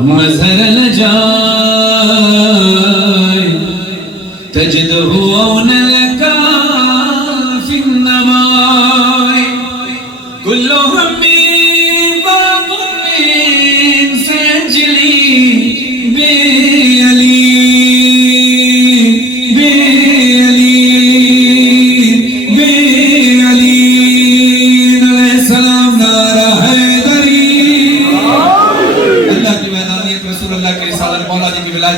مظهر لجاي تجده عون لك في النواي كل هم ضاق من سجلي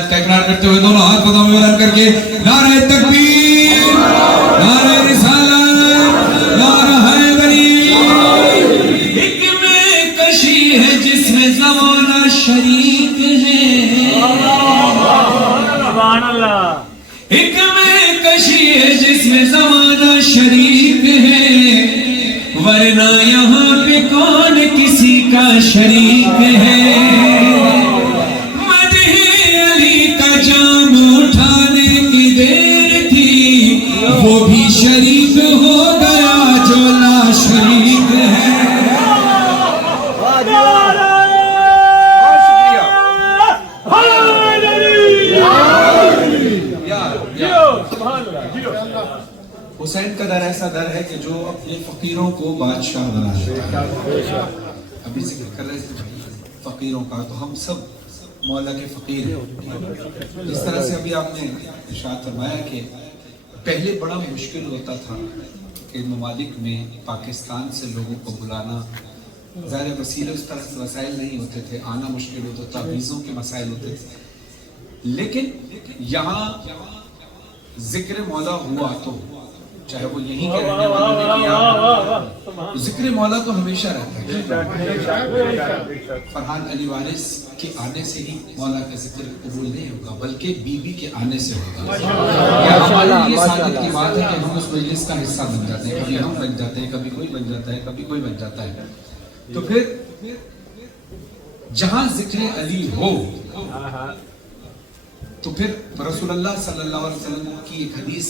کا اقرار کرتے ہوئے دونوں ہاتھ فضا میں بلند کر کے نعرہ تکبیر، نعرہ رسالت، نعرہ حیدری۔ ایک میں کشی ہے جس میں زمانہ شریک ہے، سبحان اللہ۔ ایک میں کشی ہے جس میں زمانہ شریک ہے، ورنہ یہاں پہ کون کسی کا شریک ہے۔ جام اٹھانے کی دیر تھی، وہ بھی شریک ہو گیا جو لا شریک ہے۔ حسین کا در ایسا در ہے کہ جو اپنے فقیروں کو بادشاہ بنا دیتا ہے۔ ابھی ذکر کر رہے تھے فقیروں کا، تو ہم سب مولا کے فقیر ہیں۔ جس طرح سے ابھی آپ نے ارشاد فرمایا کہ پہلے بڑا مشکل ہوتا تھا کہ ممالک میں پاکستان سے لوگوں کو بلانا، ظاہر وسیلے اس طرح سے وسائل نہیں ہوتے تھے، آنا مشکل ہوتا تھا، ویزوں کے مسائل ہوتے تھے، لیکن یہاں ذکر مولا ہوا تو چاہے وہ یہیں کے رہنے والوں نے کیا، ذکر مولا تو ہمیشہ رہتا ہے۔ فرحان علی وارث کے آنے سے ہی مولا کا ذکر قبول نہیں ہوگا، بلکہ بی بی کے آنے سے ہوگا۔ یہ ہمارے لیے سعادت کی بات ہے کہ ہم اس مجلس کا حصہ بن جاتے ہیں، کبھی ہم بن جاتے ہیں، کبھی کوئی بن جاتا ہے، کبھی کوئی بن جاتا ہے۔ تو پھر جہاں ذکر علی ہو تو پھر رسول اللہ صلی اللہ علیہ وسلم کی ایک حدیث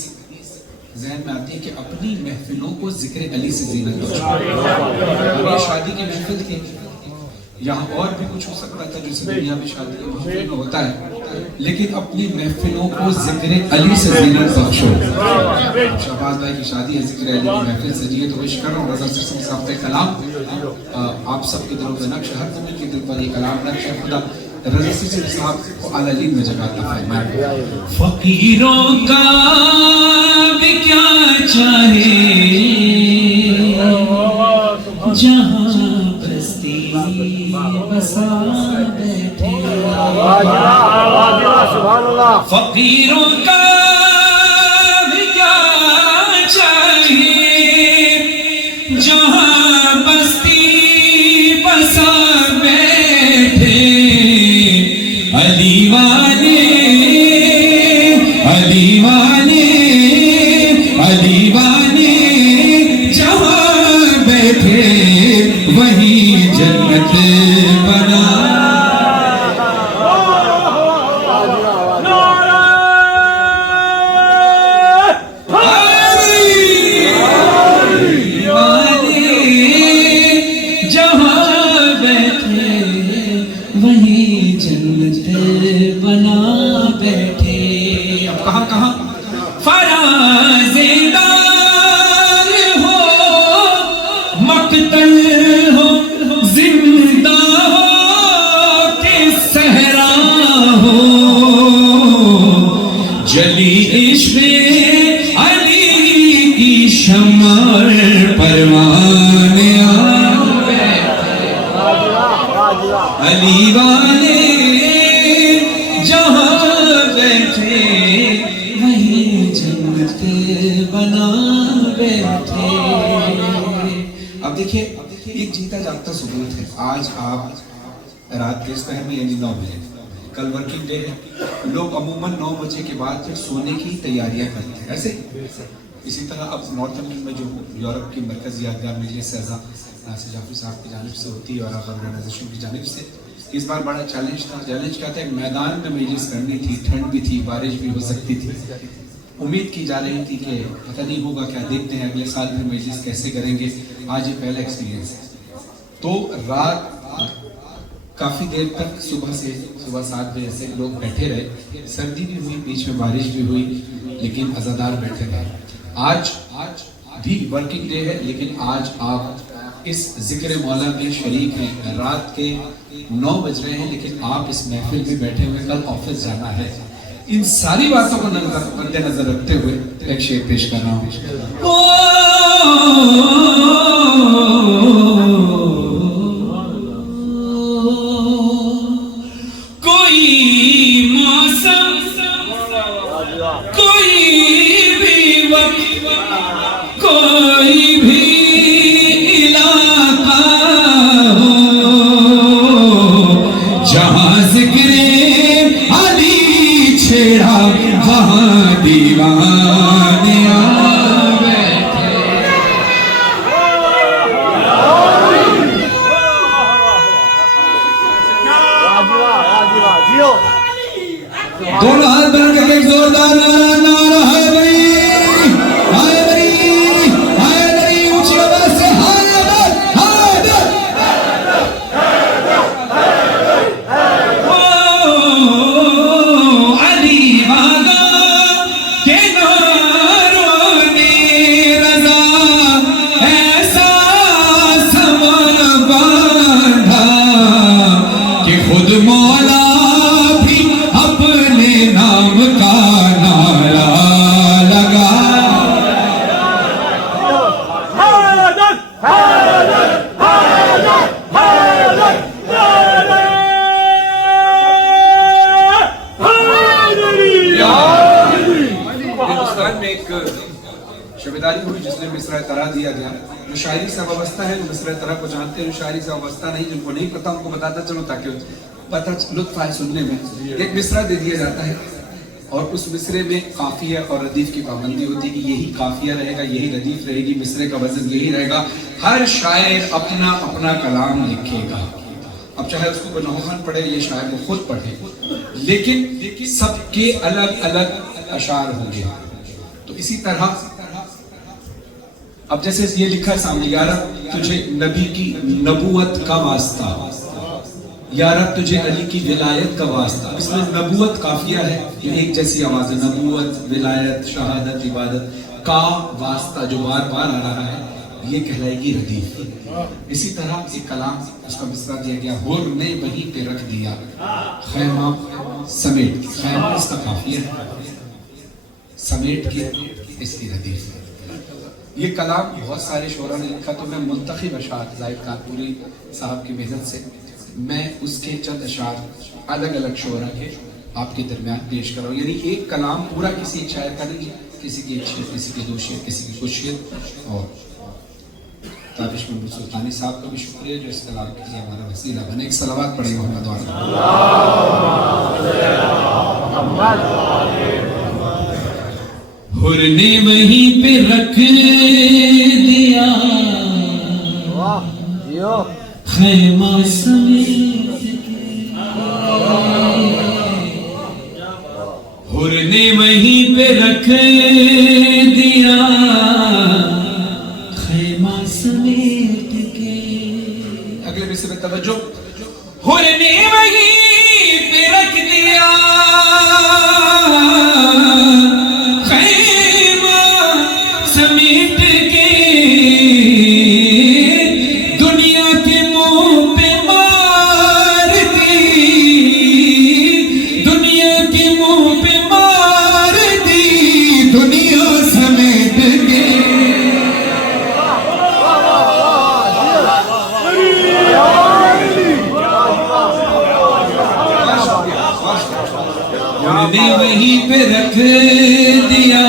ذہن میں آتی ہے کہ اپنی محفلوں کو ذکر علی سے زینت دو۔ یہ شادی کی محفل تھی، یہاں اور بھی کچھ ہو سکتا تھا جیسے دنیا میں شادی کے محفل میں ہوتا ہے، لیکن اپنی محفلوں کو ذکر علی سے زینت بخشو۔ شہباز بھائی کی شادی ہے، ذکر علی کی محفل سجی ہے، تو وش کر رہا ہوں رضا سرسم صاحب کا کلام آپ سب کے دلوں پہ نقش، ہر مومن کے دل پر یہ کلام نقش ہے۔ خدا رضا سرسم صاحب کو اعلی علم میں جگہ عطا فرمائے۔ فقیروں کا بھی کیا چاہے جہاں بستی بسا بیٹھے، فقیروں کا بھی کیا چاہیے جہاں بستی بسا بیٹھے، علی والے علی والے علی والے جہاں بیٹھے وہی جنت بنا۔ کہاں کہاں فرازدار ہو مقتل ہو زندہ ہو کہ صحرا ہو، جلی عشق علی کی شمع پروان آ بیٹھے، علی والے جہاں بیٹھے وہی جنت بنا بیٹھے۔ اب دیکھیے ایک جیتا جاگتا ثبوت ہے، آج آپ رات کے اس پہر میں یعنی 9 بجے، کل ورکنگ ڈے ہے، لوگ عموماً 9 بجے کے بعد پھر سونے کی تیاریاں کرتے ہیں، ایسے اسی طرح اب نارتھ امریکہ میں جو یورپ کی مرکزی یادگار مجلس اعزاز ناصر جعفری صاحب کی جانب سے ہوتی ہے اور آقا آرگنائزیشن کی جانب سے، اس بار بڑا چیلنج تھا۔ چیلنج کیا تھا؟ میدان میں مجلس کرنی تھی، ٹھنڈ بھی تھی، بارش بھی ہو سکتی تھی، امید کی جا رہی تھی کہ پتہ نہیں ہوگا کیا، دیکھتے ہیں اگلے سال پھر مجلس کیسے کریں گے. آج یہ پہلا ایکسپیرینس ہے. تو رات کافی دیر تک صبح 7 بجے سے لوگ بیٹھے رہے. سردی بھی ہوئی، بیچ میں بارش بھی ہوئی، لیکن عزادار بیٹھے رہے. آج بھی ورکنگ ڈے ہے، لیکن آج آپ اس ذکر مولا میں شریک ہیں. رات کے 9 بج رہے ہیں، لیکن آپ اس محفل میں بیٹھے ہوئے. کل آفس جانا ہے. ان ساری باتوں کو مد نظر رکھتے ہوئے ایک شعر پیش کر رہا ہوں. کوئی موسم، کوئی بھی وقت، کوئی بھی علاقہ ہو، جہاں ذکر علی چھیڑا وہاں دیوانے آ بیٹھے. دونوں ہاتھ بنا کر ایک زوردار نعرہ ہے بری، ہائے بری، ہائے بری، اونچی آواز سے ہائے در، ہائے در. او علی باغا کے ناروں نے رضا ایسا سما باندھا کہ خود مولا بھی اپنے نام کا نعرہ لگا. ہندوستان میں ایک شبیداری ہوئی جس نے مصرع طرح دیا گیا. جو شاعری سے وابستہ ہے وہ مصرع طرح کو جانتے ہیں، جو شاعری سے وابستہ نہیں، جن کو نہیں پتا ان کو بتاتا چلو تاکہ پتہ لطف آئے سننے میں. ایک مصرع دے دیا جاتا ہے اور اس مصرع میں قافیہ اور ردیف کی پابندی ہوتی ہے کہ یہی قافیہ رہے گا، یہی ردیف رہے گی، مصرع کا وزن یہی رہے گا. ہر شاعر اپنا اپنا کلام لکھے گا. اب چاہے اس کو بنو خان پڑھے یا شاعر کو خود پڑھے، لیکن سب کے الگ الگ اشعار ہوں گے. تو اسی طرح اب جیسے یہ لکھا ہے سامنے، یا رب تجھے نبی کی نبوت کا واسطہ، یا رب تجھے علی کی ولایت کا واسطہ. اس میں نبوت قافیہ ہے، یہ ایک جیسی آواز ہے. نبوت، ولایت، شہادت، عبادت کا واسطہ جو بار بار آ رہا ہے، یہ کہلائے گی ردیف. اسی طرح ایک کلام اس کا مصرع دیا گیا، حر نے وہیں پہ رکھ دیا خیمہ سمیٹ. خیمہ اس کا قافیہ ہے، سمیٹ کے اس کی ردیف. یہ کلام بہت سارے شعراء نے لکھا، تو میں منتخب اشعار زاہد کانپوری صاحب کی محنت سے میں اس کے چند اشعار الگ الگ شعراء کے آپ کے درمیان پیش کر رہا ہوں. یعنی ایک کلام پورا کسی ایک شاعر کا نہیں ہے، کسی کی ایک شعر، کسی کے 2 شعر، کسی کی کچھ شعر. اور تابش محمود سلطانی صاحب کا بھی شکریہ جو اس کلام کے لیے ہمارا وسیلہ بنے. ایک صلوات پڑھیں محمد وعلا. حر نے وہیں پہ رکھ دیا خیمہ سمیٹ کے. حر نے وہیں پہ رکھ دیا خیمہ سمیٹ کے. اگلے مصرع میں توجہ. حر نے وہیں پہ رکھ دیا خیمہ سمیٹ کے. دنیا کے منہ پہ مار دی، دنیا کے منہ پہ مار دی، دنیا سمیٹ کے. نے وہیں پہ رکھ دیا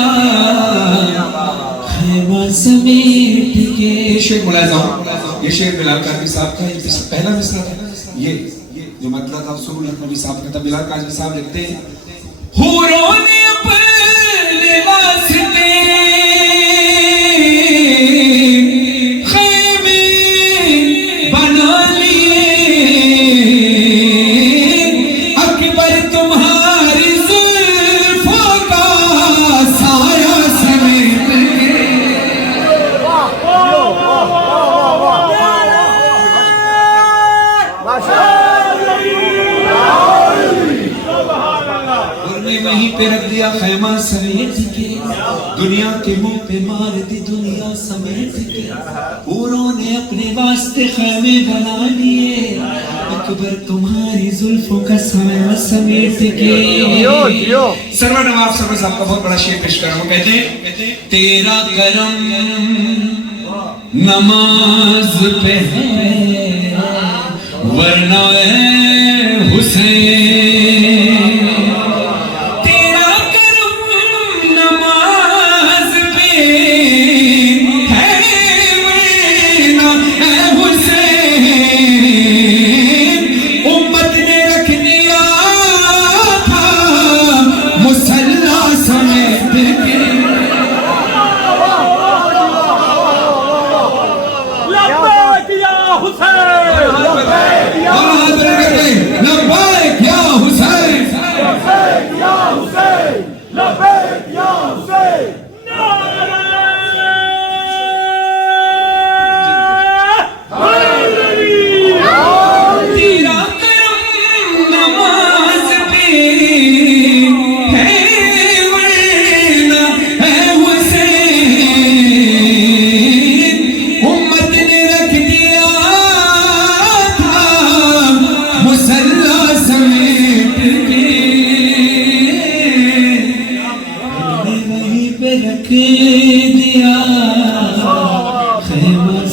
خیمہ سمیٹ کے. یہ شعر ملاحظہ ہوں، یہ شعر بلال کاظمی صاحب کا پہلا مصرع تھا. یہ جو مطلب تھا سرور نبی صاحب کا تھا. بلال کاظمی صاحب لکھتے ہیں، حوروں نے اپنے واسطے خیمے بنا لیے، اکبر تمہاری زلفوں کا سایہ دنیا کے منہ پہ مار دی دنیا سمیٹ کے، حوروں نے اپنے واسطے خیمے بنا لیے، اکبر تمہاری زلفوں کا سایہ سمیٹ کے۔ سرور نواب سرور صاحب کا بہت بڑا شعر پیش کر رہا ہوں، کہتے ہیں تیرا کرم نماز پہ ہے ورنہ اے حسین، تیرا کرم نماز پہ ہے ورنہ اے حسین، امت نے رکھ دیا تھا مصلی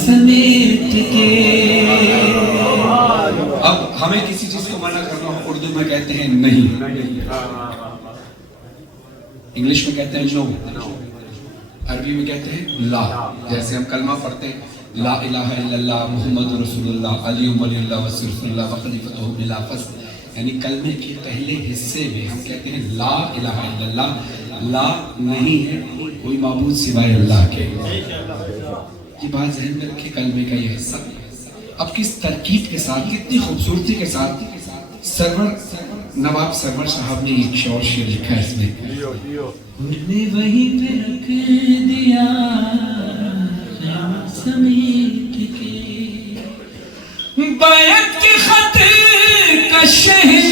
سمیٹ کے۔ ہمیں کسی چیز کو منع کرنا ہو، اردو میں کہتے ہیں نہیں، انگلش میں کہتے ہیں نو، عربی میں کہتے ہیں لا۔ جیسے ہم کلمہ پڑھتے ہیں لا الہ الا اللہ محمد رسول اللہ علی ولی اللہ وصرف اللہ وخلیفتہ بلا فصل، یعنی کلمے کے پہلے حصے میں ہم کہتے ہیں لا الہ الا اللہ، لا نہیں ہے کوئی معبود سوائے اللہ کے۔ یہ بات ذہن میں رکھے، کلمے کا یہ حصہ اب کس ترکیب کے ساتھ، کتنی خوبصورتی کے ساتھ سرور نواب سرور صاحب نے ایک شعر شعر لکھا ہے اس میں، نے وہیں پہ رکھ دیا سمیٹ کے، بیعت کے خط کا شہر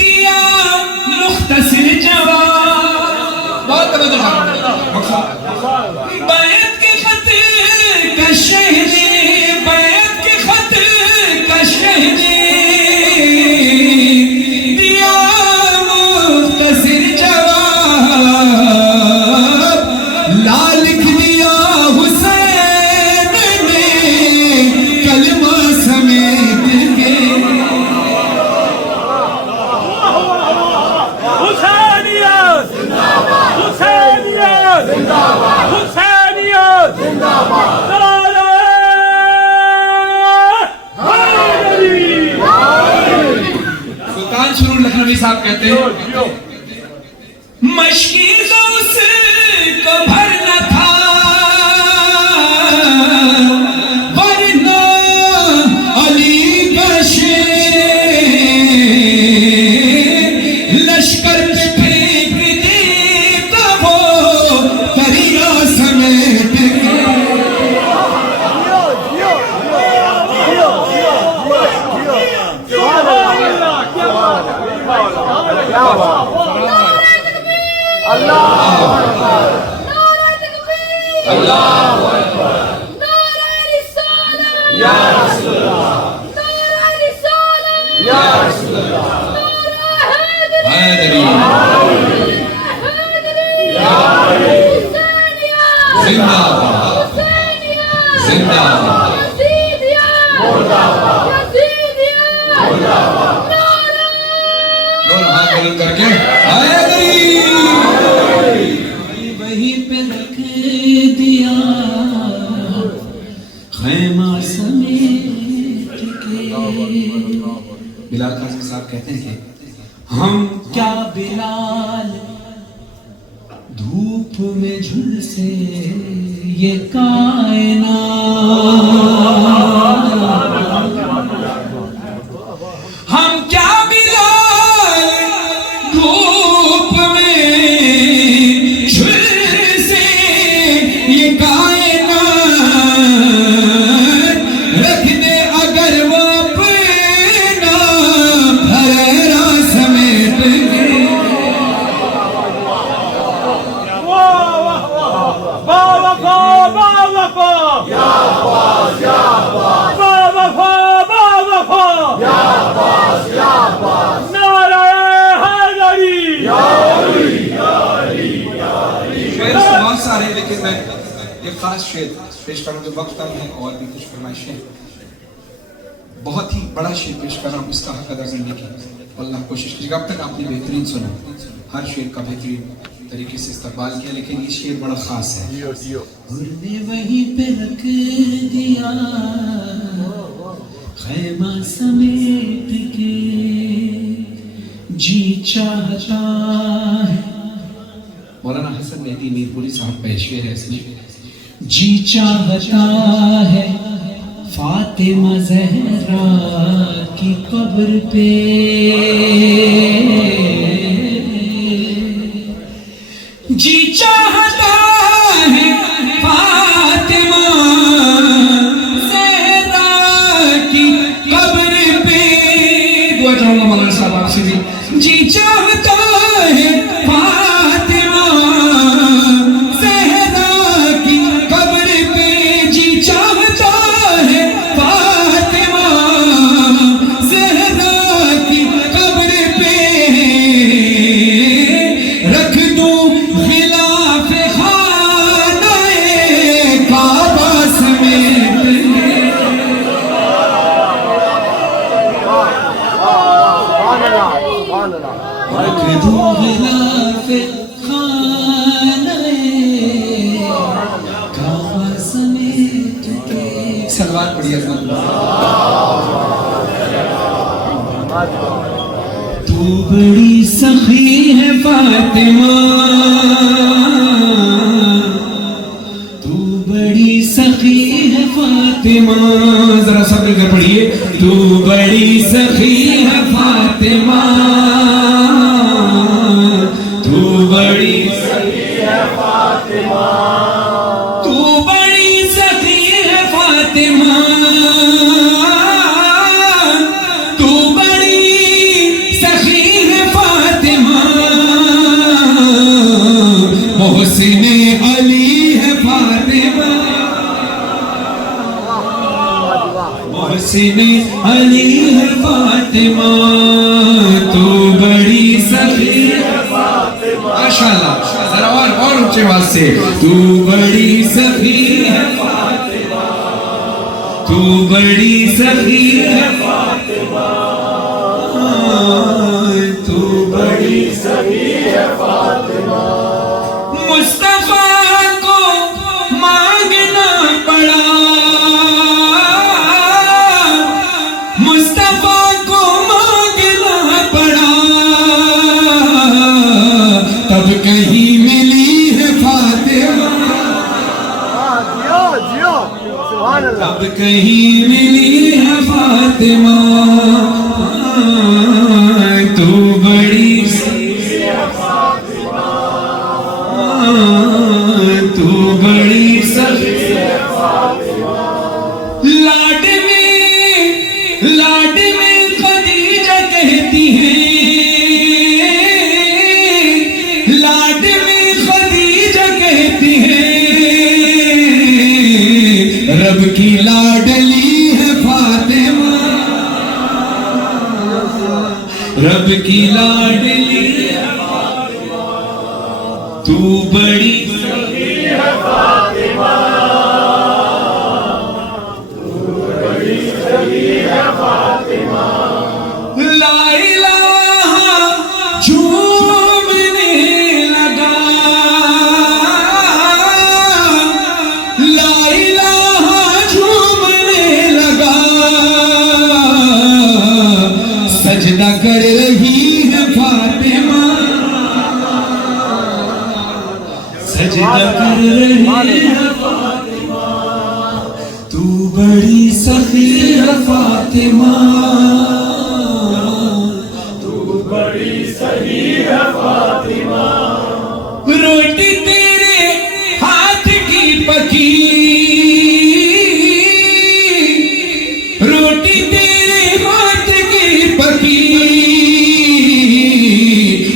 دیا مختصر جواب، بہت بیعت کے خط کا شہر، بیعت کے خط کا شہر دیا مختصر جواب، لا لکھ دیا حسین نے کلمہ سمیٹ کے۔ حسینیت زندہ باد، حسینیت زندہ باد، حسینیت زندہ باد، سلطان سرور لکھنوی صاحب کہتے ہیں مشکی غوث کو بھرنا تھا ورنہ علی کا شیر، لشکر پہ پھینک دیتا وہ دریا سمیٹ کے۔ وہیں پہ رکھ دیا خیمہ سمیٹ کے۔ بلال قاسم صاحب کہتے ہیں کہ ہم کیا بلال دھوپ میں جھلسے یہ کائنات، ہم کیا بلال دھوپ میں جھلسے یہ کائنات، رکھ دے اگر وہ اپنا بھرا سمیٹ کے۔ سارے ہیں لیکن میں ایک خاص شعر پیش کروں جو وقت کم ہے اور بھی کچھ فرمائشیں بہت ہی بڑا شعر پیش کر رہا ہوں اس کا حق ادا کرنے کی اللہ کوشش کیجیے گا اب تک آپ نے بہترین سنا ہر شعر کا بہترین طریقے سے استقبال کیا لیکن یہ شعر بڑا خاص ہے نے وہیں پہ رکھ دیا خیمہ سمیٹ کے جی چاہتا ہے مولانا حسن مہدی میرپوری صاحب کا شعر ہے اس میں جی چاہتا ہے فاطمہ زہرا کی قبر پہ جی چاہتا ہے فاطمہ زہرا کی قبر پہ دعا چاہوں گا مولانا صاحب آپ سے بھی جی چاہتا ہے فاطمہ زہرا کی قبر پہ جی چاہتا ہے فاطمہ زہرا کی قبر پہ رکھ دوں خلاف خانہ کعبہ سمیت رکھ دوں غلاف خانہ کعبہ سمیت کے سلوات پڑھی عظمت تو بڑی سخی ہے فاطمہ تو بڑی سخی ہے فاطمہ ذرا سب مل کر پڑھیے تو بڑی سخی ہے فاطمہ تو بڑی سخی ہے فاطمہ تو بڑی سخی ہے فاطمہ تو بڑی سخی ہے فاطمہ محسن علی ہے فاطمہ محسن علی ہے فاطمہ تو بڑی سخی ہے فاطمہ ماشاءاللہ ذرا اور اونچے آواز سے تو بڑی سخی ہے فاطمہ تو بڑی سخی ہے فاطمہ تو بڑی سخی ہے فاطمہ مصطفیٰ کو مانگنا پڑا مصطفیٰ کو مانگنا پڑا تب کہیں ملی ہے فاطمہ تب کہیں ملی ہے فاطمہ تو بڑی سخی ہے فاطمہ تو بڑی سخی ہے فاطمہ لاڈ میں خدیجہ کہتی ہے لاڈ میں خدیجہ کہتی ہے رب کی لاڈلی ہے فاطمہ رب کی لاڈلی ہے فاطمہ تو بڑی سخی ہے فاطمہ تو بڑی سخی ہے فاطمہ لا الہ جھومنے لگا لا الہ جھومنے لگا سجدہ کر رہی ہے فاطمہ سجدہ کر رہی ہے فاطمہ تو بڑی سخی ہے فاطمہ تو بڑی سخی ہے فاطمہ روٹی تیرے ہاتھ کی پکی روٹی تیرے ہاتھ کی پکی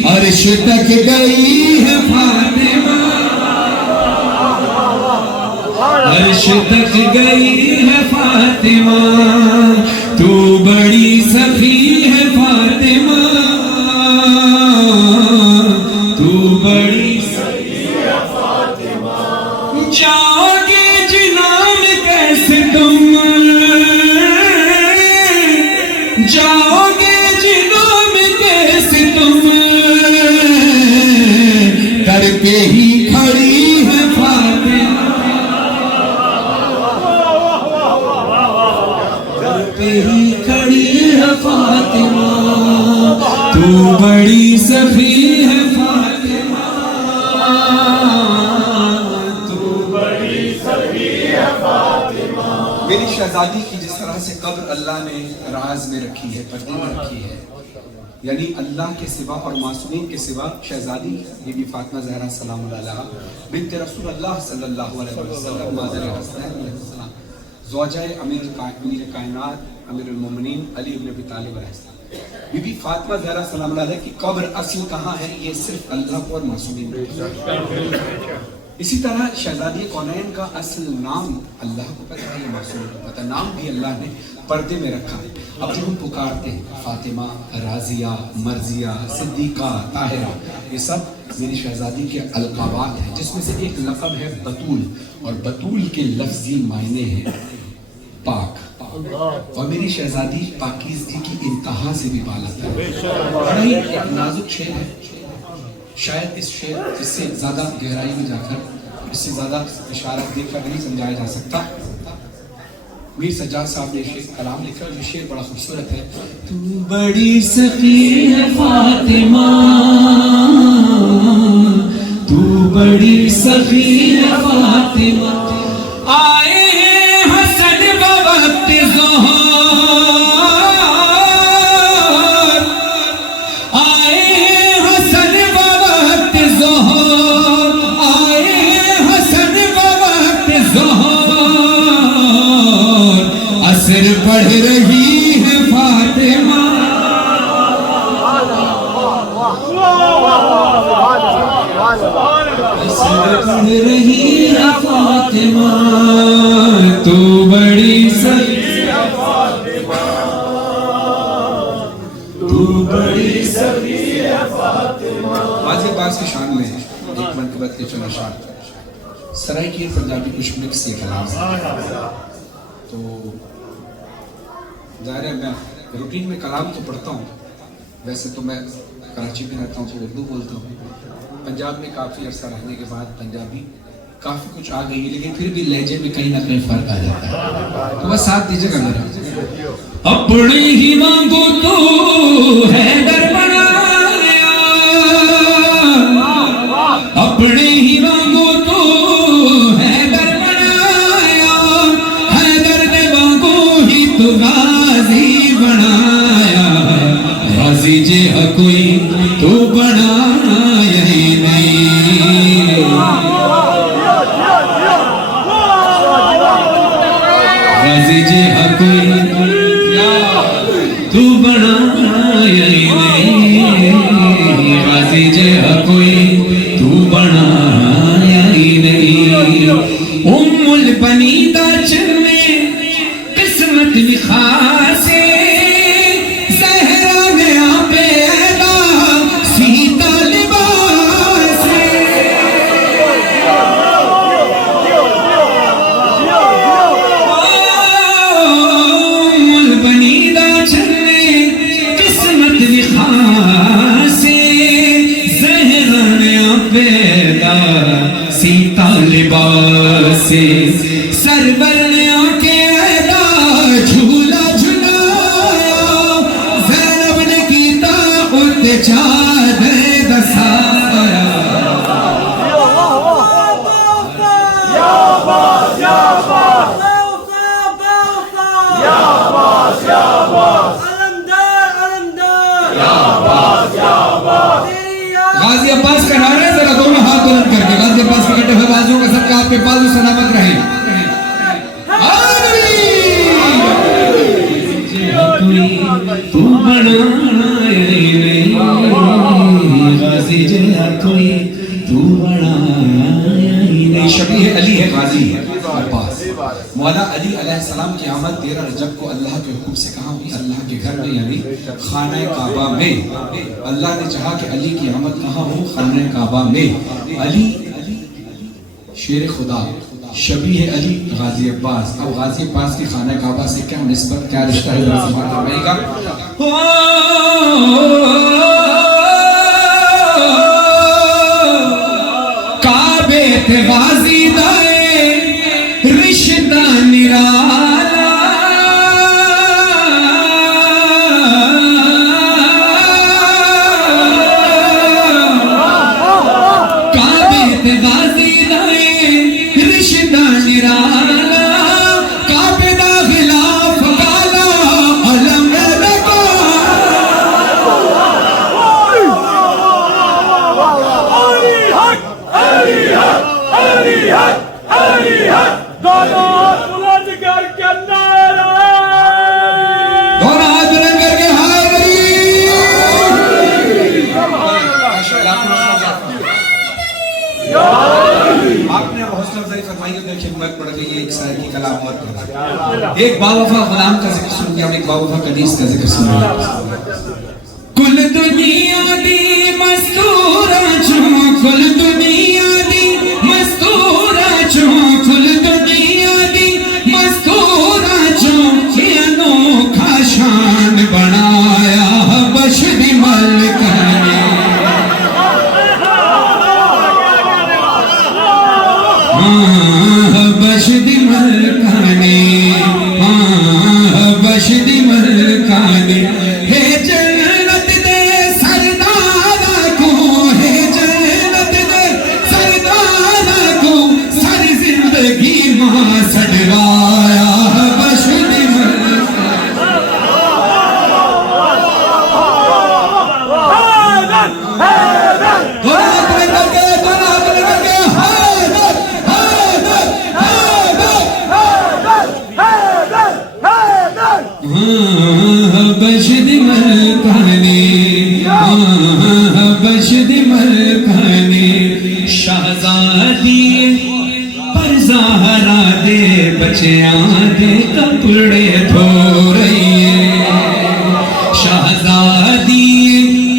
عرش تک گئی ہے فاطمہ عرش تک گئی ہے فاطمہ تو بڑی سخی ہے فاطمہ تو بڑی سخی ہے فاطمہ جاؤ گے جنان کیسے تم، جاؤ گے جنان کیسے تم، در پہ ہی کھڑی ہے فاطمہ، در پہ ہی کھڑی ہے فاطمہ، تو بڑی سخی ہے فاطمہ، تو بڑی سخی ہے فاطمہ۔ میری شہزادی کی جس طرح سے قبر اللہ نے راز میں رکھی ہے، پردے میں رکھی ہے، یعنی اللہ کے سوا اور معصومین کے سوا شہزادی بی بی فاطمہ زہرا سلام اللہ علیہا بنت رسول اللہ صلی اللہ علیہ وسلم مادر حسنین علیہ السلام، زوجہ امیر کائنات امیر المومنین علی بن ابی طالب علیہ السلام، بی بی فاطمہ زہرا سلام اللہ علیہ کی قبر اصل کہاں ہے یہ صرف اللہ کو اور معصومین کو۔ اسی طرح شہزادی کونین کا اصل نام اللہ کو پتہ ہے، معصوم کو پتہ، نام بھی اللہ نے پردے میں رکھا ہے۔ اب جو ہم پکارتے ہیں فاطمہ، راضیہ، مرضیہ، صدیقہ، طاہرہ، یہ سب میری شہزادی کے القابات ہیں، جس میں سے ایک لقب ہے بطول، اور بطول کے لفظی معنی ہیں پاک، اور میری شہزادی پاکیزگی کی انتہا سے بھی بالاتر ہے۔ بڑا ہی ایک نازک شعر ہے، شاید اس شعر اس سے زیادہ گہرائی میں جا کر، اس سے زیادہ اشارت دے کر نہیں سمجھایا جا سکتا۔ میر سجاد صاحب نے شعر کلام لکھا، یہ شعر بڑا خوبصورت ہے۔ تو بڑی سخی ہے فاطمہ، تو بڑی سخی ہے فاطمہ، آئے حسن بوقت ظہور، آئے حسن بوقت ظہور، آئے حسن بوقت ظہور، عصر پڑھ رہی ہے فاطمہ، عصر پڑھ رہی ہے فاطمہ، تو بڑی سخی ہے فاطمہ، تو بڑی سخی ہے فاطمہ۔ غازی عباس کی شان میں ایک منقبت کے چند اشعار، سرائکی پنجابی کچھ مکس یہ کلام ہے، تو ظاہر ہے میں روٹین میں کلام تو پڑھتا ہوں، ویسے تو میں کراچی میں رہتا ہوں تو اردو بولتا ہوں، پنجاب میں کافی عرصہ رہنے کے بعد پنجابی کافی کچھ آ گئی ہے، لیکن پھر بھی لہجے میں کہیں نہ کہیں فرق آ جاتا ہے، تو بس ساتھ دیجیے گا میرا۔ اپنے ہی مانگو تو حیدر بنایا، اپنے ہی مانگو تو حیدر بنایا، حیدر نے مانگو ہی تو غازی بنایا، غازی جے کوئی تو بنایا ہی نہیں، غازی جے کوئی تو بنایا ہی نہیں، غازی جے کوئی تو بنایا ہی نہیں، ام البنیدہ چنے قسمت نخاسے، زہرا نے آپ پیدا سیتا لباس، ام البنیدہ چنے قسمت نخاسے، زہرا نے آپ پیدا سیتا لباس، سرور نے آنکھیں ایدا جھولا جھلایا، زینب نے کیتا ارتجاد دسایا، غازی عباس کا نعرہ ہے، ذرا دونوں ہاتھ بلند کر کے غازی عباس کے کٹے ہوئے بازوں کا صدقہ آپ کے پاس و سلامت رہے۔ تو بنایا ہی نہیں، غازی جہاں کوئی تو بنایا ہی نہیں۔ شبیہ علی ہے غازی عباس، مولا علی علیہ السلام کی آمد 13 رجب کو اللہ کے حکم سے کہاں ہوئی؟ اللہ کے گھر میں، یعنی خانہ کعبہ میں۔ اللہ نے چاہا کہ علی کی آمد کہاں ہو؟ خانہ کعبہ میں۔ علی شیر خدا شبیہ علی غازی عباس. اب غازی عباس کی خانہ کعبہ سے کیا نسبت، کیا رشتہ ہے، ذرا سماعت فرمائیے گا. کعبے تے غازی دائے رشتہ نرالا، کعبے تے غازی دائے رشتہ نرالا، کعبے دا خلاف کالا علم لگا. علی حق علی حق علی حق علی حق دونوں ہاتھ بلند کر کے نعرہ دونوں ہاتھ بلند کر کے ہائے آپ نے حوصلہ افزائی فرمائی ہے، دیکھیں ہمت بڑھ گئی ہے، ایک شاعر کی کلام مت کرنا. ایک باوفا غلام کا ذکر سن گیا، ایک باوفا کنیز کا ذکر سن گیا. کل دنیا دی مستورہ چوں، کل دنیا دی مستورہ چوں، کل دنیا دی مستورہ چوں، یہ انوکھا شان بنایا بش دی ملک نے. بش دی ملکانے، بش دی ملکانے. ہے جنت دے سردار کو، ہے جنت دے سردار کو، سر زندگی ماں سڑوایا بش دی ملکانے. بشد ملکانے، بشد ملکانے. شہزادی پر زہرا دے بچیاں دے کپڑے دھو رہی ہے. شہزادی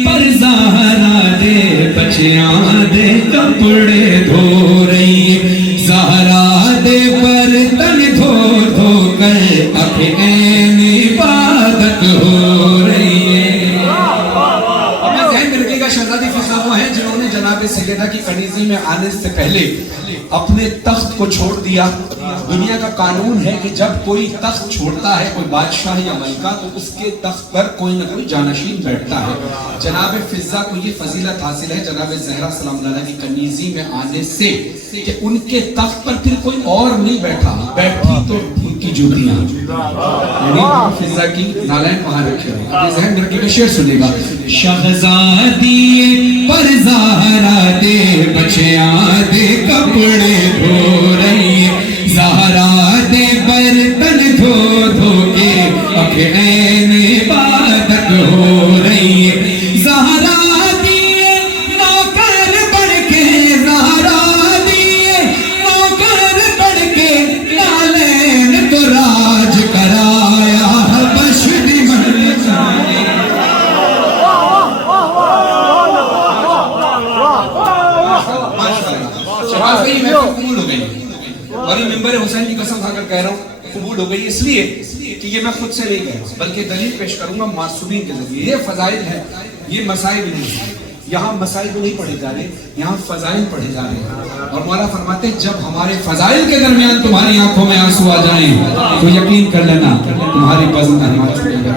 پر زہرا دے بچیاں دے کپڑے دھو رہی ہے. زہرا دے برتن دھو دھو کر اپنے عبادت ہو رہی ہے. اپنے ذہن میں رکھیے گا، شہزادی فضا وہ ہیں جنہوں نے جناب سیدہ کی کنیزی میں آنے سے پہلے اپنے تخت کو چھوڑ دیا. دنیا کا قانون ہے کہ جب کوئی تخت چھوڑتا ہے، کوئی بادشاہ یا ملکہ، تو اس کے تخت پر کوئی نہ کوئی جانشین بیٹھتا ہے. جناب فضا کو یہ فضیلت حاصل ہے جناب زہرا سلام اللہ علیہ کی کنیزی میں آنے سے کہ ان کے تخت پر پھر کوئی اور نہیں بیٹھا، بیٹھی تو ان کی جوتیاں. یعنی فضا کی نالائن وہاں رکھے ہوئے. اپنے ذہن میں رکھیے گا، شعر سنیے گا. شہزادی پر زہرا دے بچیاں دے کپڑے دھو رہی ہے. زہرا دے برتن دھو دھو کے عین عبادت ہو رہی ہے. زہرا دیے نوکر بڑھ کے، زہرا دیے نوکر بڑھ کے، نالین تو راج کرایا بش دی ملکانے. شہباز بھائی میں قبول ہو گئی، اور یہ ممبر حسین کی قسم کھا کر کہہ رہا ہوں قبول ہو گئی، اس لیے کہ یہ میں خود سے نہیں کہہ رہا ہوں بلکہ دلیل پیش کروں گا معصومین کے ذریعے. یہ فضائل ہے، یہ مسائل نہیں ہیں. یہاں مسائل نہیں پڑھے جا رہے، یہاں فضائل پڑھے جا رہے ہیں. اور مولا فرماتے ہیں جب ہمارے فضائل کے درمیان تمہاری آنکھوں میں آنسو آ جائیں تو یقین کر لینا تمہاری بزم احمد چھوڑے گا.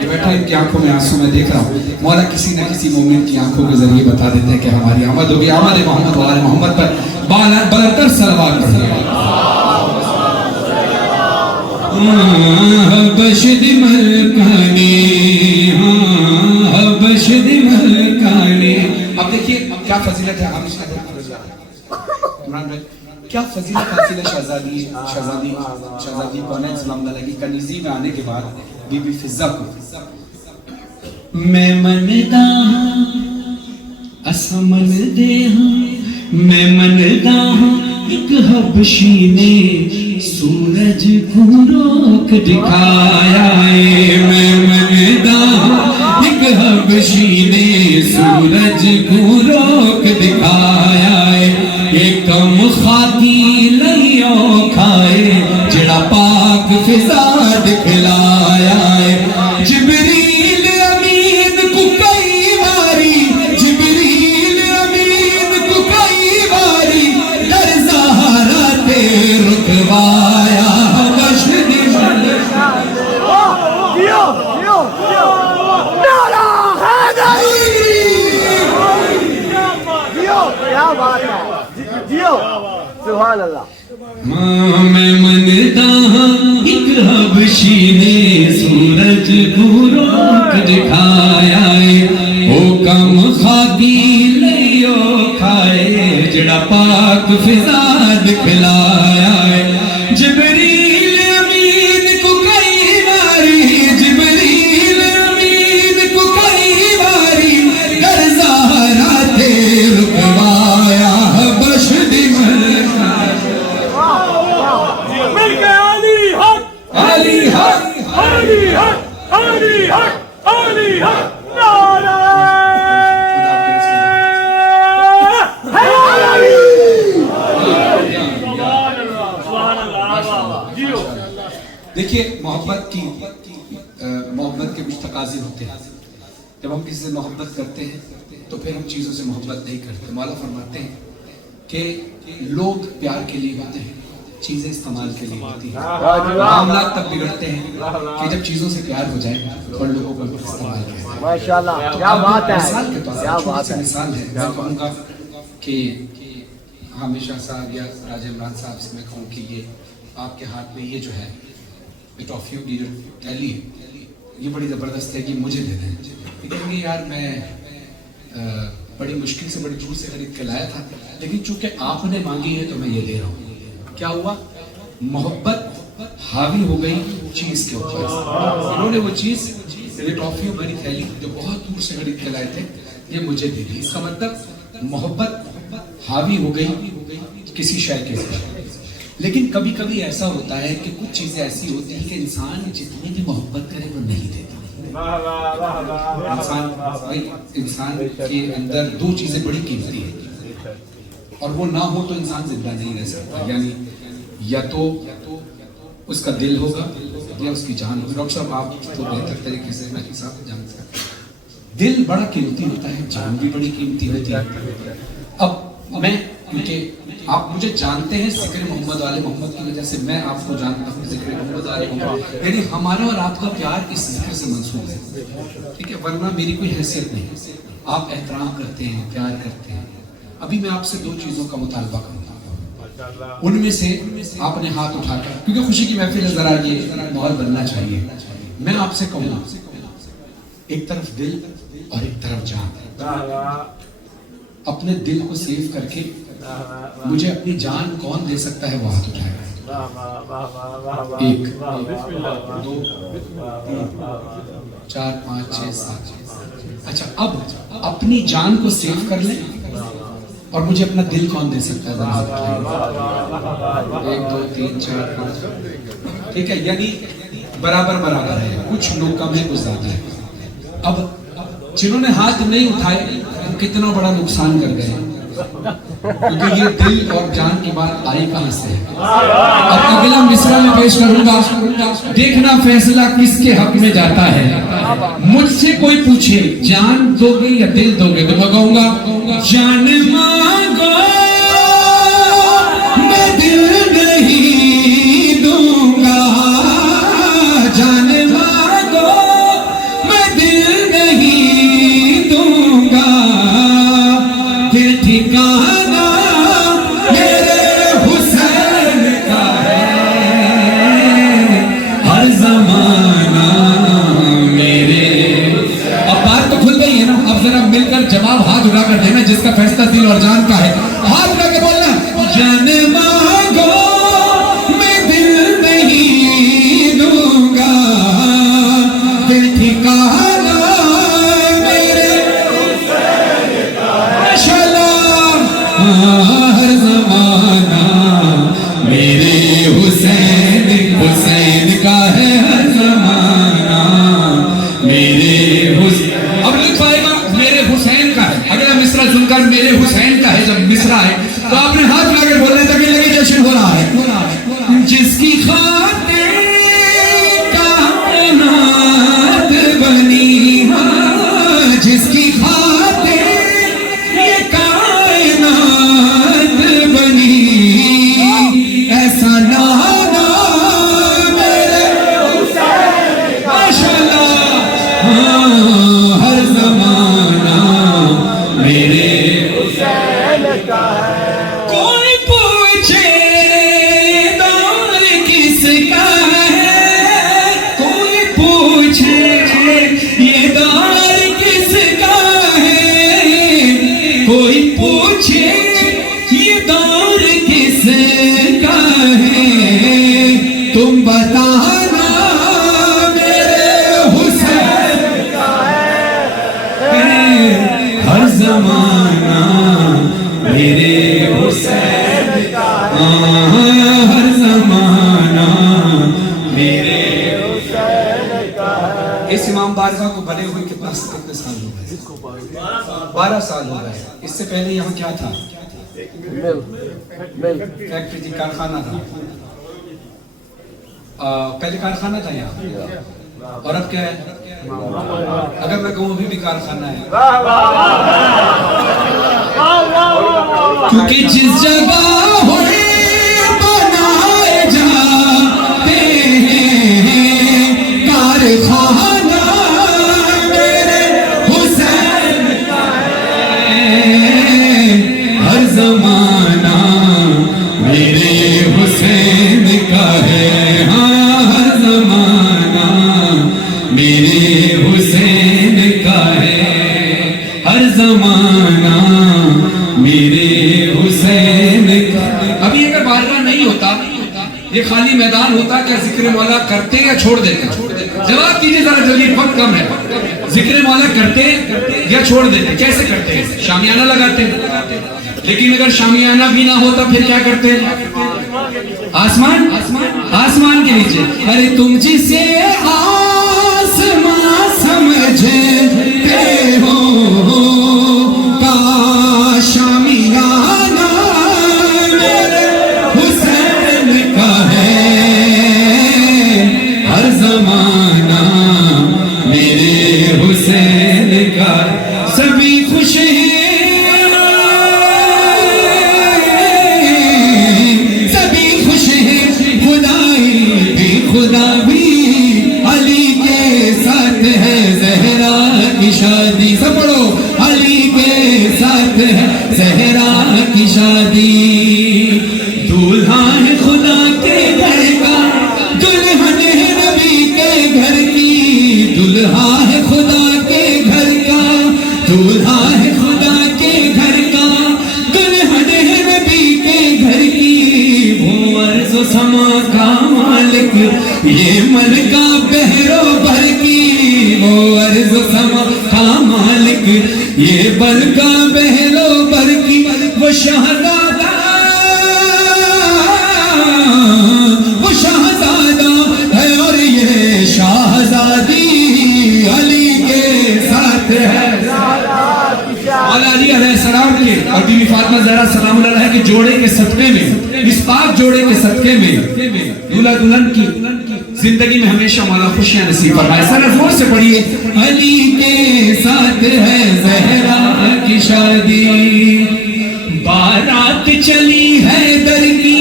یہ بیٹھا ان کی آنکھوں میں آنسو میں دیکھ رہا ہوں. مولا کسی نہ کسی مومن کی آنکھوں کے ذریعے بتا دیتے ہیں کہ ہماری آمد ہوگی. آمد محمد و آل محمد پر بلندر صلوات پڑھیے. بشد ملکانے، بشد ملکانے. اب دیکھیے کیا فضیلت ہے. عمران بھائی کیا فضیلت حاصل ہے شہزادی کونین سلام اللہ علیہ کی کنیزی میں آنے کے بعد بی بی فضا کو. میں مندا ہاں اسا من دے ہاں، میں مندا ہاں ایک حبشی نے سورج کو روک دکھایا ہے. میں مندا ہاں ایک حبشی نے سورج کو روک دکھایا ہے. ایک کم خاکی لئیوں کھائے جڑا پاک فضا دکھلایا ہے جبریل امین کو کئی باری جبریل امین کو کئی باری در زہرا تے رکوایا بشر سبحان اللہ. میں منتا ہوں ایک حبشی نے سورج کو روک دکھایا ہے او کم خاکی لئیو کھائے جڑا پاک فضا دکھلایا ہے جبریل امین کو کئی باری جبریل امین کو کئی باری در زہرا تے رکوایا بشر مل کے علی حق علی حق علی حق علی حق علی حق نعرہ دیکھیے محبت کے کچھ تقاضے ہوتے ہیں. جب ہم کسی سے محبت کرتے ہیں تو پھر ہم چیزوں سے محبت نہیں کرتے. مولا فرماتے ہیں کہ لوگ پیار کے لیے ہوتے ہیں, چیزیں استعمال کے لیے ہوتی ہیں. معاملات تب بگڑتے ہیں کہ جب چیزوں سے پیار ہو جائے اور لوگوں کو استعمال کیا. ماشاءاللہ کیا بات ہے, مثال کے طور پر کیا چھوٹی بات سی ہے. مثال ہے. میں کہوں گا کہ ہمیشہ صاحب یا راجہ عمران صاحب سے میں کہوں کہ یہ آپ کے ہاتھ میں یہ جو ہے ٹافیوں کی جو تھیلی ہے یہ بڑی زبردست ہے کہ مجھے دے دیں. کہیں گے یار میں بڑی مشکل سے بڑی دور سے خرید کے لایا تھا, لیکن چونکہ آپ نے مانگی ہے تو میں یہ دے رہا ہوں. کیا ہوا؟ محبت حاوی ہو گئی چیز کے اوپر. انہوں نے وہ چیز یہ ٹافیوں بھری تھیلی جو بہت دور سے خرید کے لائے تھے یہ مجھے دے دی. اس کا مطلب محبت حاوی ہو گئی کسی شے کے اوپر. لیکن کبھی کبھی ایسا ہوتا ہے کہ کچھ چیزیں ایسی ہوتی ہیں کہ انسان جتنی بھی محبت کرے وہ نہیں دیتا. انسان کے اندر دو چیزیں بڑی قیمتی ہیں اور وہ نہ ہو تو انسان زندہ نہیں رہ سکتا. یعنی یا تو اس کا دل ہوگا یا اس کی جان ہوگی. ڈاکٹر صاحب آپ تو بہتر طریقے سے میں حساب جان سکتے. دل بڑا قیمتی ہوتا ہے, جان بھی بڑی قیمتی ہوتی ہے. اب میں کیونکہ آپ مجھے جانتے ہیں ذکر محمد والے محمد کی وجہ سے میں آپ کو جانتا ہوں ذکر محمد والے محمد, یعنی ہمارا اور آپ کا پیار اس ذکر سے منسوب ہے. ٹھیک ہے, ورنہ میری کوئی حیثیت نہیں. آپ احترام کرتے ہیں, پیار کرتے ہیں. ابھی میں آپ سے دو چیزوں کا مطالبہ کروں گا, ان میں سے آپ نے ہاتھ اٹھا کر, کیونکہ خوشی کی محفل ہے ذرا یہ ماحول بننا چاہیے, میں آپ سے کہوں ایک طرف دل اور ایک طرف جان. اپنے دل کو سیو کر کے مجھے اپنی جان کون دے سکتا ہے وہ ہاتھ اٹھائے. ایک, دو, تین, 4, 5, 6, 7. اچھا, اب اپنی جان کو سیو کر لیں اور مجھے اپنا دل کون دے سکتا ہے؟ 1, 2, 3, 4, 5. ٹھیک ہے, یعنی برابر برابر ہے, کچھ لوگ کم ہے کچھ زیادہ ہے. اب جنہوں نے ہاتھ نہیں اٹھائے کتنا بڑا نقصان کر گئے, کیونکہ یہ دل اور جان کی بات آئی کہاں سے ہے. اب اگلا مصرع میں پیش کروں گا, دیکھنا فیصلہ کس کے حق میں جاتا ہے. مجھ سے کوئی پوچھے جان دو گے یا دل دو گے تو میں کہوں گا جان مانگو میں دل نہیں دوں گا. جان مانگو میں دل نہیں دوں گا. دل ٹھکانا میرے حسین کا ہے, ہر زمانہ میرے. اب بات تو کھل گئی ہے نا, اب ذرا مل کر جواب ہاتھ اٹھا کر دینا جس کا فیصلہ دل اور جان کا ہے. ہاتھ اٹھا کے بولنا جان مانگو میں دل نہیں دوں گا. دل ٹھکانا ہر زمانہ میرے حسین, حسین کا ہے ہر زمانہ میرے حسین. اب لکھ پائے گا میرے حسین کا ہے. اگلا مصرع سن کر میرے حسین کا ہے جب مصرع ہے تو آپ نے ہاتھ لگا کا ہے تم بتانا میرے حسین کا ہے ہر زمانہ میرے حسین کا ہر زمانہ میرے حسین کا ہے. اس امام بارگاہ کو بنے ہوئے کتنے سال ہو گئے؟ 12 سال ہو گئے. اس سے پہلے یہاں کیا تھا؟ فیکٹری تھی، کارخانہ تھا. پہلے کارخانہ تھا یہاں، اور اب کیا ہے؟ اگر میں کہوں ابھی بھی کارخانہ ہے. کیونکہ جس جگہ ہوئے بنائے جاتے ہیں کارخانہ میرے حسین کا ہے ہر زمانہ میرے حسین کا ہے ہاں ہر زمانہ میرے حسین کا ہے ہر زمانہ میرے حسین کا. ابھی اگر بارگاہ نہیں ہوتا، یہ خالی میدان ہوتا، کیا ذکر مولا کرتے یا چھوڑ دیتے؟ جواب کیجئے ذرا جلدی، وقت کم ہے. ذکر مولا کرتے یا چھوڑ دیتے؟ کیسے کرتے؟ شامیانہ لگاتے. لیکن اگر شامیانہ بھی نہ ہوتا پھر کیا کرتے؟ آسمان کے نیچے. ارے تم جسے آسمان سمجھتے ہو کا شامیانہ میرے حسین کا ہے ہر زمانہ میرے حسین کا. سبھی خوش ہیں سبھی خوش ہیں خدائی بھی خدا بھی علی کے ساتھ ہے زہرا کی شادی. سب پڑھو علی کے ساتھ ہے زہرا کی شادی. دولہا ہے خدا کے گھر کا دلہن ہے نبی کے گھر کی. دولہا ہے خدا کے گھر کا دولہا ہے خدا کے گھر کا دلہن ہے نبی کے گھر کی. وہ عرض و سما کا مالک یہ ملکہ بحر و بر کی. وہ عرض و سما کا مالک یہ ملکہ بحر و بر کی. وہ شہزادہ ہے اور یہ شہزادی علی کے ساتھ ہے. مولا علی علیہ السلام کے اور بی بی فاطمہ زہرا سلام اللہ علیہ کے جوڑے کے صدقے میں، اس پاک جوڑے کے صدقے میں دولہا دلہن کی زندگی میں ہمیشہ مولا خوشیاں نصیب فرمائے. سر زور سے پڑھیے. علی کے ساتھ ہے زہرا کی شادی. بارات چلی ہے در کی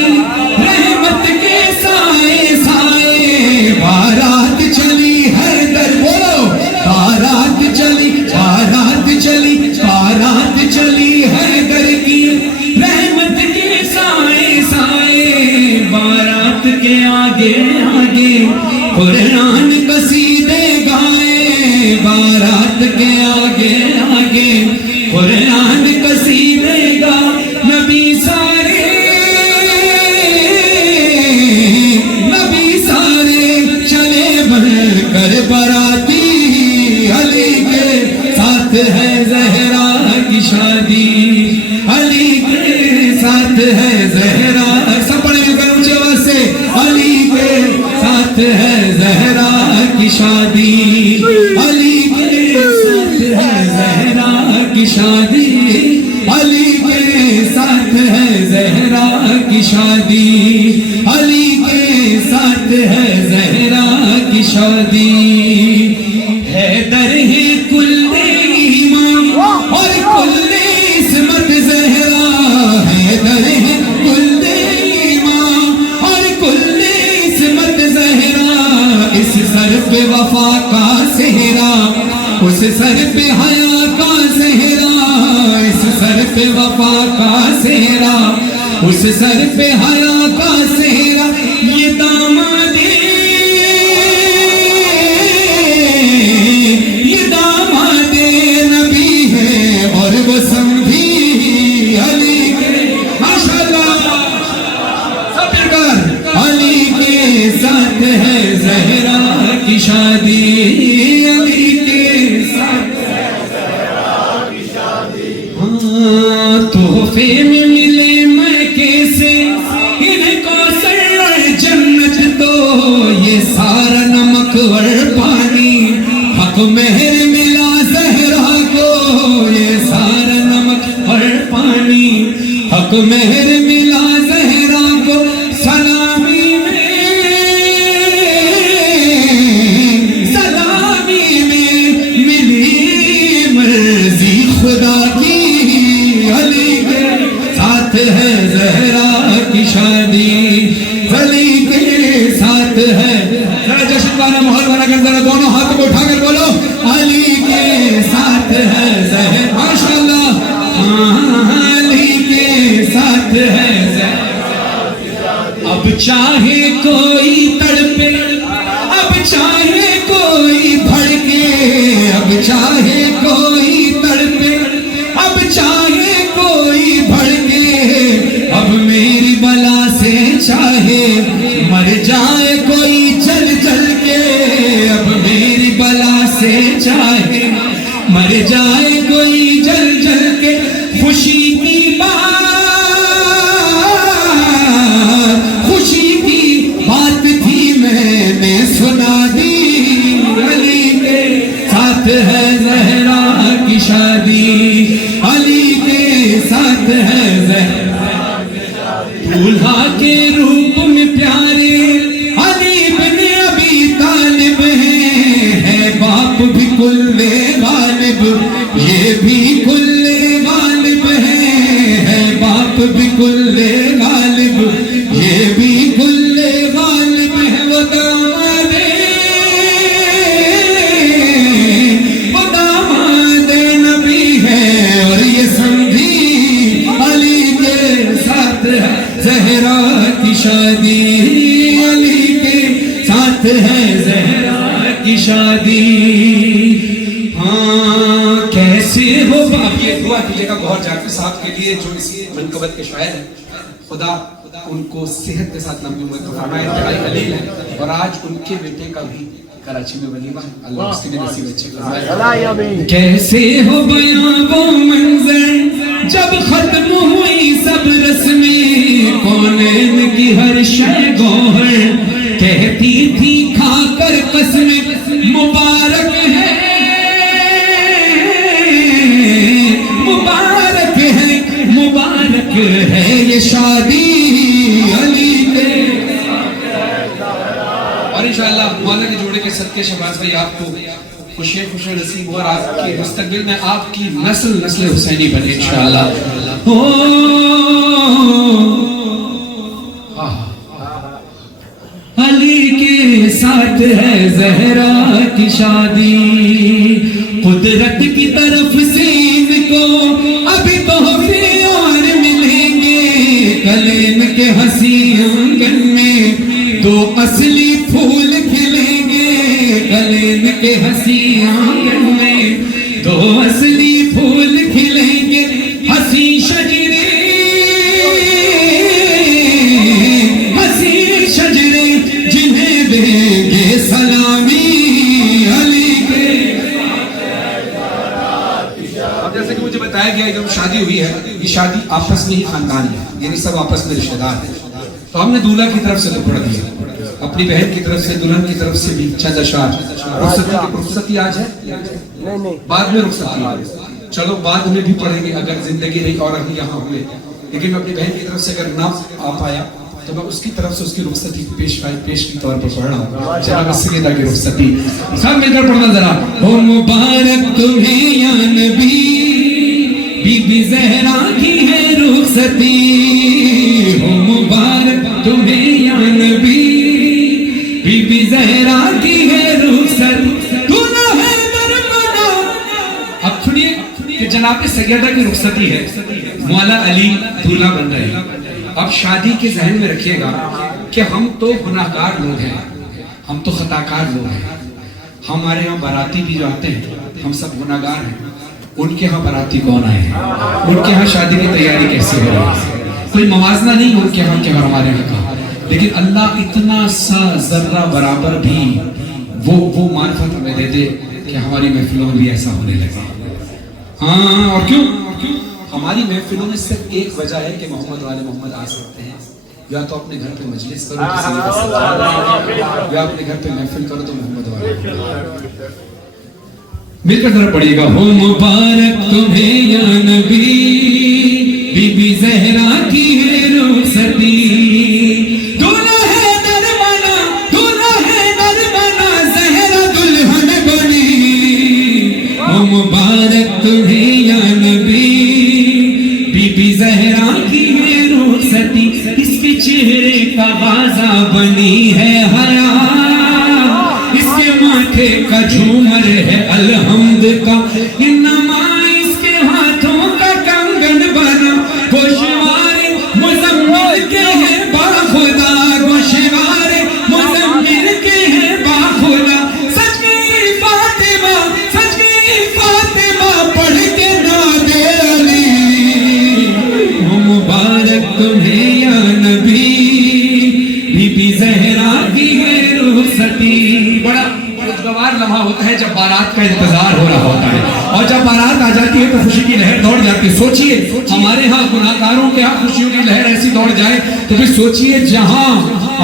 رحمت کے سائے سائے. بارات چلی ہے در بولو بارات چلی بارات چلی بارات چلی ہے در کی رحمت کے سائے سائے. بارات کے آگے آگے قرآن قصیدے گائے. بارات کے آگے آگے قرآن قصیدے گا. نبی سارے چلے بن کر براتی. علی کے ساتھ ہے زہرا کی شادی. علی کے ساتھ ہے زہرا. سب پڑھے مل کر اونچی آواز سے. علی کے ساتھ ہے زہرا کی شادی. علی کے ساتھ ہے زہرا کی شادی. علی کے ساتھ ہے زہرا کی شادی. علی کے ساتھ ہے زہرا کی شادی. حیدر ہے کل ایمان اور کل عصمت زہرا. حیدر ہے کل ایمان اور کل عصمت زہرا. اس سر پہ وفا کا سہرا اس سر پہ حیا کا سہرا. اس سر پہ وفا کا سہرا اس سر پہ حیا کا سہرا. یہ داماد نبی ہے اور وہ سمجھی علی کے. ماشاءاللہ ہے زہرا کی شادی علی کے ساتھ تحفے میں ملے میں کیسے ان کو سر جنت تو یہ سارا نمک اور پانی حق مہر ملا زہرا کو یہ سارا نمک اور پانی حق مہر ملا زہرا کو سلامی میں ملی مرضی خدا کی علی کے ساتھ ہے زہرا کی شادی علی کے ساتھ ہے ذرا جشن والا ماحول بنا کر ذرا دونوں ہاتھوں کو اٹھا کر بولو علی کے ساتھ ہے زہرا ماشاءاللہ علی کے ساتھ ہے زہرا اب چاہے کوئی تڑپے اب چاہے کوئی بھڑکے اب چاہے کوئی تڑپے اب چاہے کوئی بھڑکے اب میری بلا سے چاہے مر جائے کوئی جل جل کے اب میری بلا سے چاہے مر جائے کوئی جل جل کے خوشی کی بات تھی میں نے سنا دی علی کے ساتھ ہے زہرا کی شادی علی کے ساتھ ہے زہرا دولہا کے روپ میں پیارے علی بن ابی طالب ہے باپ بھی کل غالب یہ بھی کل غالب ہے باپ بھی کل غالب یہ بھی کل غالب ہے وہ داماد نبی ہے اور یہ سمجھی علی کے ساتھ ہے زہرا کی شادی علی کے ساتھ ہے زہرا کی شادی ہاں کیسے ہو آپ یہ دعا کیجیے گا گوہر جاکر صاحب کے لیے جو اس منقبت کے شاعر ہیں خدا ان کو صحت کے ساتھ لمبی عمر عطا فرمائے انتہائی علیل ہیں اور آج ان کے بیٹے کا بھی کراچی میں ولیمہ اللہ اس کی بھی نصیب اچھے فرمائے کیسے ہو بیاں وہ منظر جب ختم ہوئی سب رسمیں کونین کی ہر شے گوہر کہتی تھی کھا کر قسم مبارک ہے مبارک ہے مبارک ہے یہ شادی علی کے اور انشاءاللہ مولا کے جوڑے کے صدقے شہباز بھائی آپ کو خوشی نصیب ہو اور آپ کے مستقبل میں آپ کی نسل حسینی بنے انشاءاللہ علی کے ساتھ ہے زہرا کی شادی قدرت کی طرف سے ان کو ابھی تحفے اور ملیں گے کلیم کے حسین آنگن میں دو اصلی پھول کھلیں گے کلیم کے حسین آنگن میں دو اصلی پھول کھلیں گے حسین شجرے جنہیں دیں گے سلامی علی کے اب جیسے کہ مجھے بتایا گیا جب شادی ہوئی ہے یہ شادی آپس میں ہی خاندان ہے یعنی سب آپس میں رشتہ دار ہیں تو ہم نے دولہا کی طرف سے تو پڑھ دیا اپنی بہن کی طرف سے دلہن کی طرف سے بھی چند اشعار رخصتی آج ہے بعد میں رخصتی چلو بعد میں بھی پڑھیں گے اگر زندگی رہی اور ہم یہاں ہوئے لیکن میں اپنی بہن کی طرف سے اگر نہ آ پایا تو میں اس کی طرف سے اس کی رخصتی پیش کی طور پر پڑھ رہا ہوں جناب سیدہ کی رخصتی سب مل کر پڑھنا ذرا ہو مبارک تمہیں یا نبی بی بی زہرا کی ہے رخصتی ہو مبارک تمہیں یا نبی بی بی زہرا کی ہے رخصت اب سنیے کہ جناب سیدہ کی رخصتی ہے مولا علی دولہا بن رہے ہیں اب شادی کے ذہن میں رکھیے گا کہ ہم تو گناہگار لوگ ہیں ہم تو خطاکار لوگ ہیں ہمارے ہاں باراتی بھی جو آتے ہیں ہم سب گناہگار ہیں ان کے ہاں باراتی کون آئے ہیں ان کے ہاں شادی کی تیاری کیسے ہو رہی ہے کوئی موازنہ نہیں ان کے ہاں کہ ہمارے ہاں کا لیکن اللہ اتنا سا ذرہ برابر بھی وہ معرفت ہمیں دے دے کہ ہماری محفلوں میں بھی ایسا ہونے لگے. ہاں اور کیوں ہماری محفلوں میں صرف ایک وجہ ہے کہ محمد والے محمد آ سکتے ہیں. یا تو اپنے گھر پہ مجلس کرو کسی کے ساتھ، یا اپنے گھر پہ محفل کرو تو محمد والے. مل کر ذرا پڑھیے گا. ہو مبارک تمہیں یا نبی، بی بی زہرا کی ہے رخصتی. دلہا ہے نرمنا، دلہا ہے نرمنا، زہرا دلہن بنی. ہو مبارک تمہیں یا نبی، بی بی زہرا کی ہے رخصتی. اس کے چہرے کا غازہ بنی ہے حیا، اس کے ماتھے کا جھومر ہے الحمد کا. انما اس کے ہاتھوں کا کنگن بنا، گوشوار مزمل کے ہیں باخدا، گوشوار مزمل کے ہیں باخدا. سچ کی فاطمہ، سچ کی فاطمہ پڑھ کے ناد علی. مبارک تمہیں یا نبی، بی بی زہرا کی ہے رخصتی. بڑا خوشگوار لمحہ ہوتا ہے جب بارات کا انتظار ہو رہا ہوتا ہے، اور جب بارات آ جاتی ہے تو خوشی کی لہر دوڑ جاتی ہے. سوچئے ہمارے ہاں گناہگاروں کے ہاں خوشیوں کی لہر ایسی دوڑ جائے تو پھر سوچئے جہاں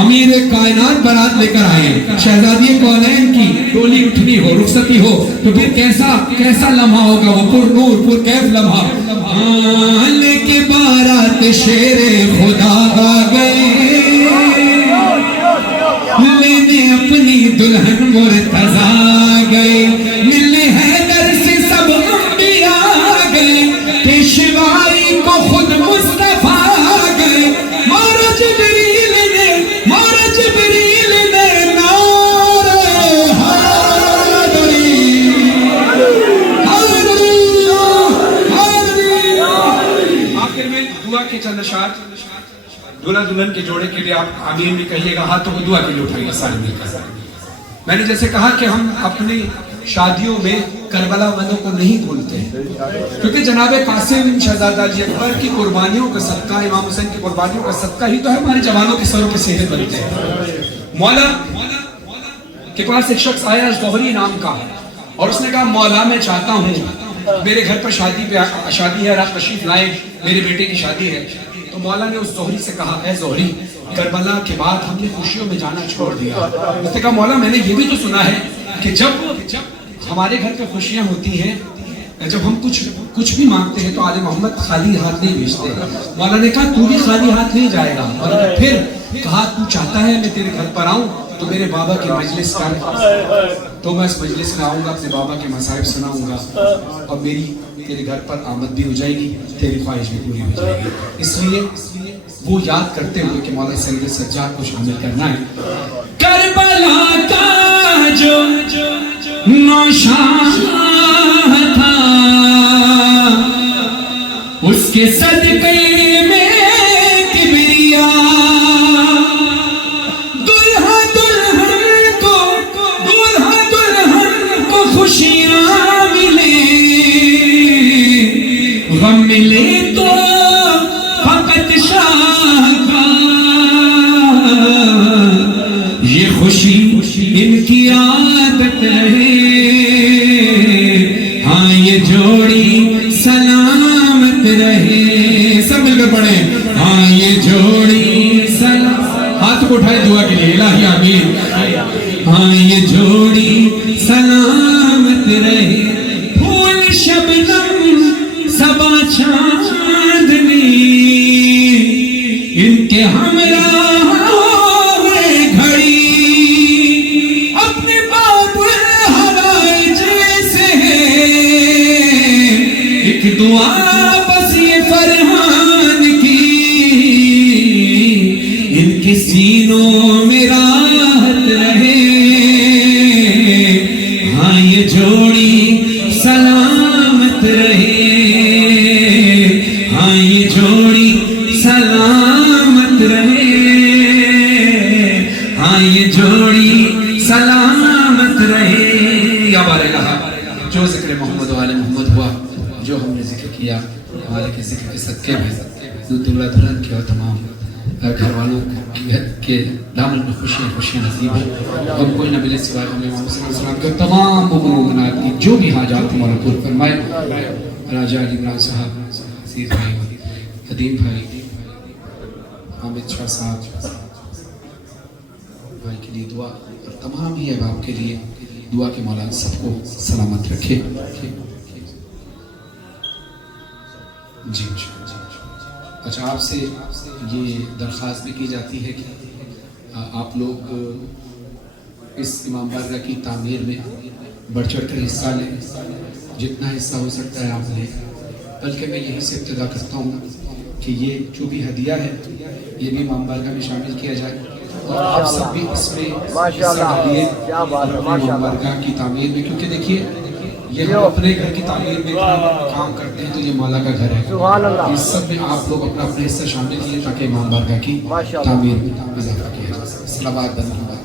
امیر کائنات بارات لے کر آئے، شہزادی کونین کی ڈولی اٹھنی ہو، رخصتی ہو، تو پھر کیسا لمحہ ہوگا وہ پر نور پر کیف لمحہ. لے کے بارات شیر خدا آ گئے، لینے اپنی دلہن مرتضیٰ گئے. ملنے حیدر سے سب انبیاء گئے، پیشوائی کو خود مصطفیٰ گئے. مارا جبریل نے، مارا جبریل نے نعرہ حیدری، حیدری، حیدری. آخر میں دعا کے چند اشعار دلہا دلہن کے جوڑے کے لیے آپ آمین بھی کہیے گا. ہاتھوں کو دعا کے لیے اٹھائیے سارے مل کر. میں نے جیسے کہا کہ ہم اپنی شادیوں میں کربلا والوں کو نہیں بھولتے ہیں، کیونکہ جناب قاسم شہزادہ علی اکبر کی قربانیوں کا صدقہ، امام حسین کی قربانیوں کا صدقہ ہی تو ہے ہمارے جوانوں کے سروں کے صحت بنتے ہیں. مولا کے پاس ایک شخص آیا زہری نام کا، اور اس نے کہا مولا میں چاہتا ہوں میرے گھر پر شادی ہے، رات تشریف لائے، میرے بیٹے کی شادی ہے. تو مولا نے اس زہری سے کہا اے زہری، کربلا کے بعد ہم نے خوشیوں میں جانا چھوڑ دیا. اس نے کہا مولا میں نے یہ بھی تو سنا ہے کہ جب ہمارے گھر پہ خوشیاں ہوتی ہیں، جب ہم کچھ بھی مانگتے ہیں تو آل محمد خالی ہاتھ نہیں بھیجتے. مولا نے کہا تو بھی خالی ہاتھ نہیں جائے گا. مولا نے پھر کہا تو چاہتا ہے میں تیرے گھر پر آؤں تو میرے بابا کی مجلس کر، تو میں اس مجلس میں آؤں گا، اپنے بابا کے مصائب سناؤں گا، اور میری تیرے گھر پر آمد بھی ہو جائے گی، تیری خواہش بھی پوری ہو جائے گی. اس لیے وہ یاد کرتے ہوئے کہ مولا سید سجاد کو شامل کرنا ہے. کربلا کا جو نوشاہ تھا، اس کے صدقے میں کبریا، دلہا دلہن کو خوشیاں ملے، غم ملے تو فقط شاہ کا. یہ خوشی ان کی عادت ہے، ہاں یہ جوڑی سلامت رہے. سب مل کر پڑھیں ہاں یہ جوڑی سلامت. ہاتھ کو اٹھائے دعا کے لیے الہی آمین. ہاں یہ جوڑی سلامت رہے. پھول شبنم صبا چاندنی، ان کے ہمراہ ہوئے گھڑی، اپنے باب ہوائے جیسے ہے. ایک دعا بس یہ فرحان کی، ان کے سینوں میں راحت رہے. ہاں یہ جوڑی سلامت رہے، ہاں یہ جوڑی سلامت رہے، ہاں یہ جوڑی سلامت رہے. یا بارگاہ جو ذکر محمد و آل محمد ہوا، جو ہم نے ذکر کیا، ہمارے کے ذکر کے صدقے میں دلہا دلہن کے اور تمام گھر والوں کو کے دامن میں خوشیاں نصیب ہیں اور کوئی نہ ملے سوائے امام صلی اللہ علیہ وسلم کے تمام ممنونات کی جو بھی حاجات مولا پور فرمائے. راجہ علی عمران صاحب, عزیز بھائی حدیم بھائی, حامد شاہ صاحب بھائی کے لیے دعا, اور تمام ہی احباب کے لیے دعا کہ مولا سب کو سلامت رکھے. جی اچھا, آپ سے یہ درخواست بھی کی جاتی ہے کہ آپ لوگ اس امام بارگاہ کی تعمیر میں بڑھ چڑھ کر حصہ لیں, جتنا حصہ ہو سکتا ہے آپ لیں. بلکہ میں یہی سے ابتدا کرتا ہوں کہ یہ جو بھی ہدیہ ہے یہ بھی امام بارگاہ میں شامل کیا جائے, اور آپ سب بھی اس میں حصہ ڈالیے امام بارگاہ کی تعمیر میں, کیونکہ دیکھیے یہ ہم اپنے گھر کی تعمیر میں کام کرتے ہیں تو یہ مولا کا گھر ہے. اس سب میں آپ لوگ اپنا اپنا حصہ شامل کیے تاکہ امام بارگاہ کی تعمیر میں اضافہ کیا جا سکے. صلوات بندہ.